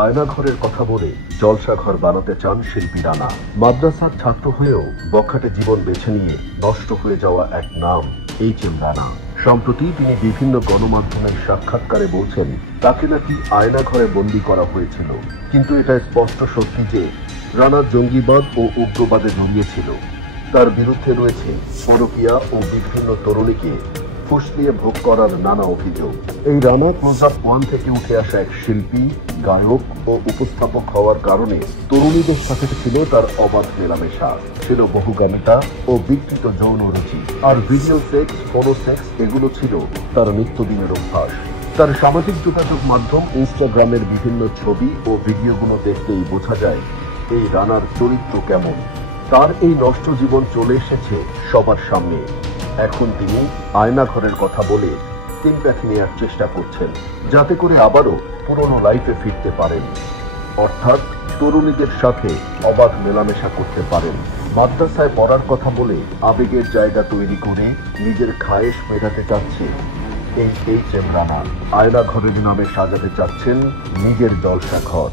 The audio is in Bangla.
আয়নাঘরের কথা বলে জলসা ঘর বানাতে চান শিল্পী রানা। মাদ্রাসার ছাত্র হয়েও বখাটে জীবন বেছে নিয়ে নষ্ট হয়ে যাওয়া এক নাম এইচ.এম. রানা। সম্প্রতি তিনি বিভিন্ন গণমাধ্যমের সাক্ষাৎকারে বলছেন তাকে নাকি আয়নাঘরে বন্দী করা হয়েছিল, কিন্তু এটা স্পষ্ট সত্যি যে রানা জঙ্গিবাদ ও উগ্রবাদে জড়িয়েছিল। তার বিরুদ্ধে রয়েছে পরকীয়া ও বিভিন্ন তরুণীকে ফুসলিয়ে ভোগ করার নানা অভিযোগ। এই রানা ক্লোজআপ 1 থেকে উঠে আসা এক শিল্পী, গায়ক ও উপস্থাপক হওয়ার কারণে তরুণীদের সাথে ছিল তার অবাধ মেলামেশা, ছিল বহুগামিতা ও বিকৃত যৌন রুচি। আর ভিডিও সেক্স, ফোনো সেক্স এগুলো ছিল তার নিত্যদিনের অভ্যাস। তার সামাজিক যোগাযোগ মাধ্যম ইনস্টাগ্রামের বিভিন্ন ছবি ও ভিডিওগুলো দেখতেই বোঝা যায় এই রানার চরিত্র কেমন। তার এই নষ্ট জীবন চলে এসেছে সবার সামনে। এখন তিনি আয়নাঘরের কথা বলে সিম্প্যাথি নেওয়ার চেষ্টা করছেন, যাতে করে আবারও পুরনো লাইফে ফিরতে পারেন, অর্থাৎ তরুণীদের সাথে অবাধ মেলামেশা করতে পারেন। মাদ্রাসায় পড়ার কথা বলে আবেগের জায়গা তৈরি করে নিজের খায়েশ মেটাতে চাচ্ছে এই এইচ.এম. রানা। আয়নাঘরের নামে সাজাতে চাচ্ছেন নিজের জলসা ঘর।